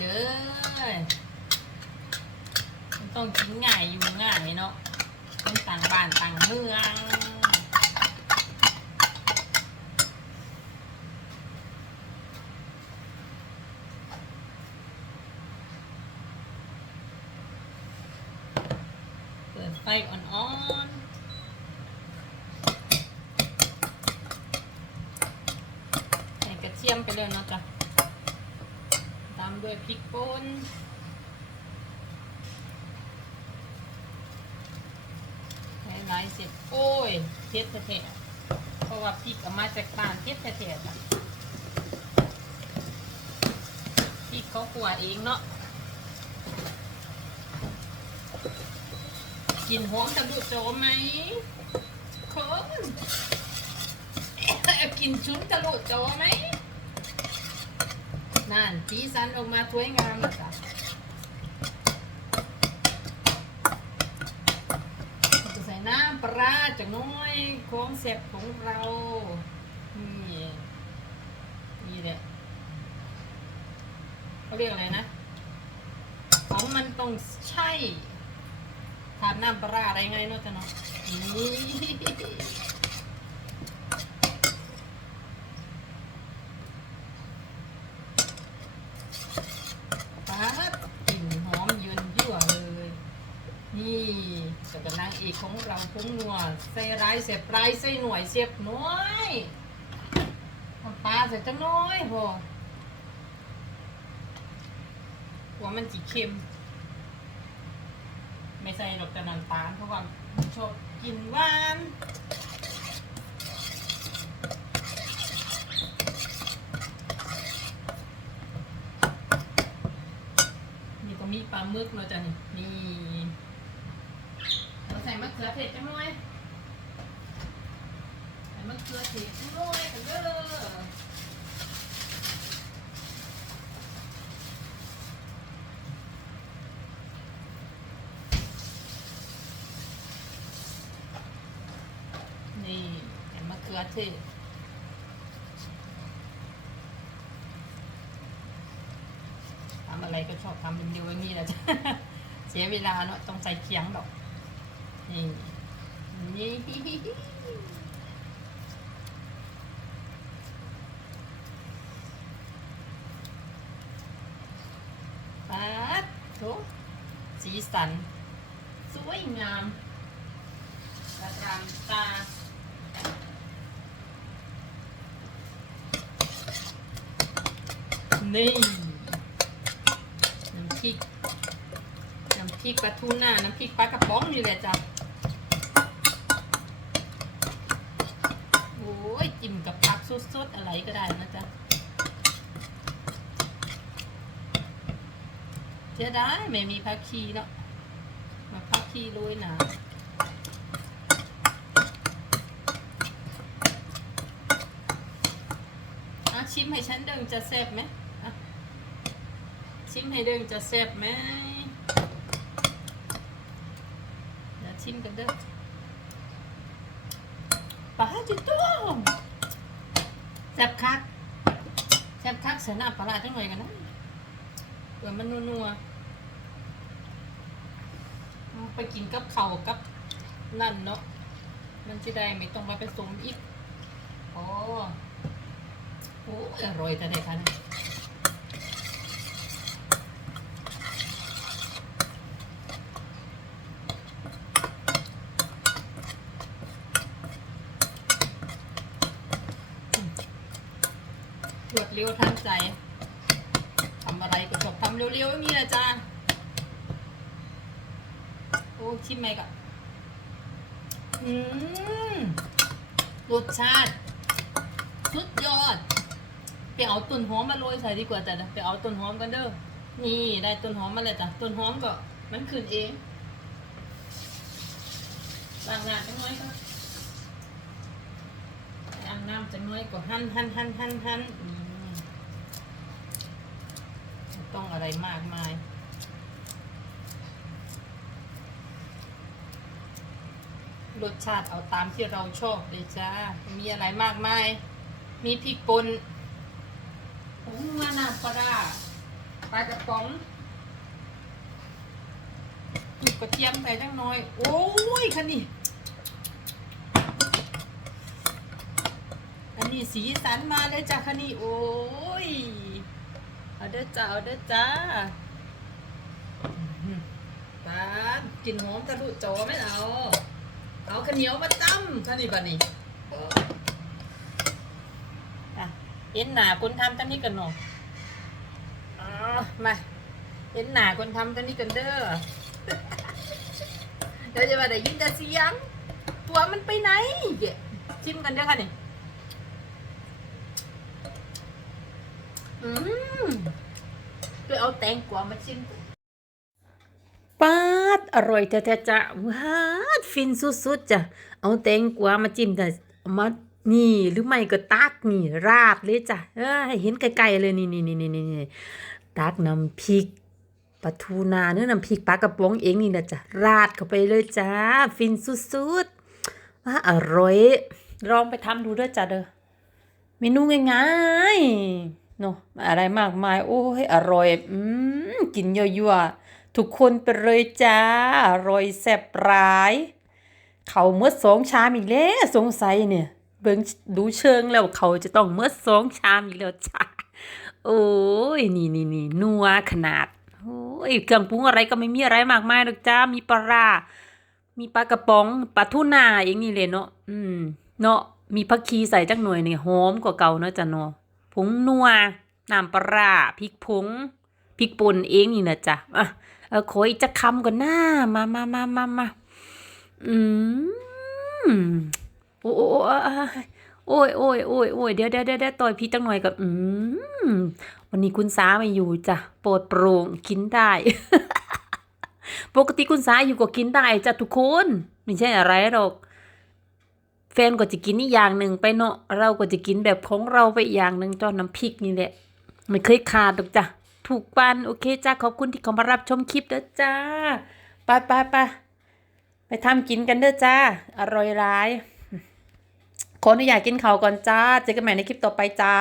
เลยมันต้องกินง่ายอยู่ง่ายเนาะเป็นต่างบ้านต่างเมืองเปิดไฟอ่อนๆใส่กระเทียมไปเลยนะจ๊ะ ตามด้วยพริกป่นหลายๆเสร็จโอ้ยเทศแท้เพราะว่าพริกเอามาจากบ้านเทศแท้ๆจ้ะพริกเขาขัวเองเนาะกินหอมทะลุโจมไหมคนกินชุ้นทะลุโจมไหม นั่นสีสันออกมาสวยงามนะจ๊ะจะใส่น้ำปลาจากน้อยของเสบของเรานี่นี่แหละเขาเรียกอะไรนะของมันต้องใช่ทานน้ำปลาอะไรไงเนาะจ๊ะเนาะนี่ ป๊าดกลิ่นหอมเยือนยั่วเลย นี่จะเป็นนางเอก ของเราพุงนัวใส่ร้ายเสียบปลายใส่หน่วยเสียบน้อยน้ำปลาใส่จังน้อยพอกลัวมันจีเค็ม ไม่ใส่ดอกแต่น้ำตาลเพราะว่าชอบกินหวานนี่ก็มีปลาหมึกเนาะจ้ะนี่นี่เรา ใส่มะเขือเทศจังหน่อยใส่มะเขือเทศจังหน่อยกันเด้อนี่ใส่มะเขือเทศทำอะไรก็ชอบทำเป็นเดียวนี้แหละจ้ะเสียเวลาเนาะต้องใส่เคียงดอกนี่ ปัดโถสีสัน สวยงามระรามตานี่น้ำพริก น้ำพริกปลาทูน่า น้ำพริกปลากระป๋องนี่แหละจ้ะ โอ้ ยจิ้มกับผักสดๆอะไรก็ได้นะจ๊ะเสียดายไม่มีผักชีเนาะมาผักชีโรยหนาะชิมให้ฉันเดิงจะแซ่บไหมชิมให้เดิงจะแซ่บไหมเดี๋ยวชิมกันเด้อ ปลาจิตตัวแซ่บคักแซ่บคักเสนาปลาร้าจังหน่อยกันนะเผื่อมันนัวๆไปกินกับเข่ากับนั่นเนาะมันจะได้ไม่ต้องมาผสมอีกโอ้โหอร่อยแต่ได็ดค่ะเนี่ย รวดเร็วทันใจทำอะไรก็ชอบทำเร็วๆอย่างนี้แหละจ้าโอ้ชิมไหมก่อนอืมรสชาติ สุดยอด ไปเอาต้นหอมมาโรยใส่ดีกว่าจ้ะไปเอาต้นหอมกันเด้อนี่ได้ต้นหอมมาเลยจ้ะต้นหอมก็มันขึ้นเองล้างงานจังน้อยก็อังน้ำจะน้อยกว่าหั่นหั่นหั่นหั่นหั่น ต้องอะไรมากมาย รสชาติเอาตามที่เราชอบเลยจ้า มีอะไรมากมาย มีพริกป่นผงมะนาวปลาร้าปลากระป๋องกระเทียมใส่จังน้อย โอ้ยคันนี้อันนี้สีสันมาเลยจ้ะคันนี้โอ้ย เอาเด้อจ้าเอาเด้อจ้าอื้อหือปาดกลิ่นหอมทะลุจอไหมเอาเอาข้าวเหนียวมาตั้มคันนี้ปะนี่โอ้อะเอ็นหนาคนทำตั้งนี้กันเนาะอ๋อมาเอ็นหนาคนทำตั้งนี้กันเด้อเดี๋ยวจะมาได้ยินแต่เสียง ตัวมันไปไหนเดี๋ยวชิมกันเด้อค่ะนี่ อืมไป เอาแตงกวามาชิมปาดอร่อยแท้ๆจ้ะว้าดฟินสุดๆจ้ะเอาแตงกวามาจิ้มแต่เอามานี่หรือไม่ก็ตักนี่ราดเลยจ้ะเออให้เห็นไกลๆเลยนี่นี่นี่นี่นี่ตักน้ำพริกปลาทูนาเนื้อน้ำพริกปลากระป๋องเองนี่นะจ้ะราดเข้าไปเลยจ้าฟินสุดๆว่าอร่อยลองไปทำดูด้วยจ้ะเด้อเมนูง่ายๆ เนาะอะไรมากมาย โอ้ยอร่อย อืมกินยั่วๆทุกคนไปเลยจ้า อร่อยแซ่บร้าย เขาเมื่อสองชามอีกแล้วสงสัยเนี่ย เบิ่งดูเชิงแล้วเขาจะต้องเมื่อสองชามอีกแล้วจ้าโอ้ยนี่นี่นี่นัวขนาดโอ้ยเครื่องปรุงอะไรก็ไม่มีอะไรมากมายหรอกจ้ามีปลารามีปลากระป๋องปลาทูน่าอย่างนี้เลยเนาะอืม เนาะมีผักชีใส่จักหน่อยนี่หอมกว่าเก่าเนาะจ้ะเนาะ ผงนัวน้ำปลาพริกผงพริกป่นเองนี่นะจ้ะอะเออขออีกจะคำก่อนหน้ามามามามามาอืมโอ้โโอ้ยโอ้ยโอ้ยโอ้ยเดี๋ยวเดี๋ยวเดี๋ยวต่อยพี่จังหน่อยกับอืมวันนี้คุณสาไม่อยู่จ้ะโปรดโปร่งกินได้ ปกติคุณสาอยู่ก็กินได้จ้ะทุกคน ไม่ใช่อะไรหรอก แฟนก็จะกินอีกอย่างหนึ่งไปเนาะเราก็จะกินแบบของเราไปอีกอย่างหนึ่งจาน้ำพริกนี่แหละไม่เคยขาดหรอกจ้ะถูกปันโอเคจ้าขอบคุณที่เขามารับชมคลิปเด้อจ้าไปไปไปไปทำกินกันเด้อจ้า อร่อยร้ายขออนุญาตกินข้าวก่อนจ้า เจอกันใหม่ในคลิปต่อไปจ้า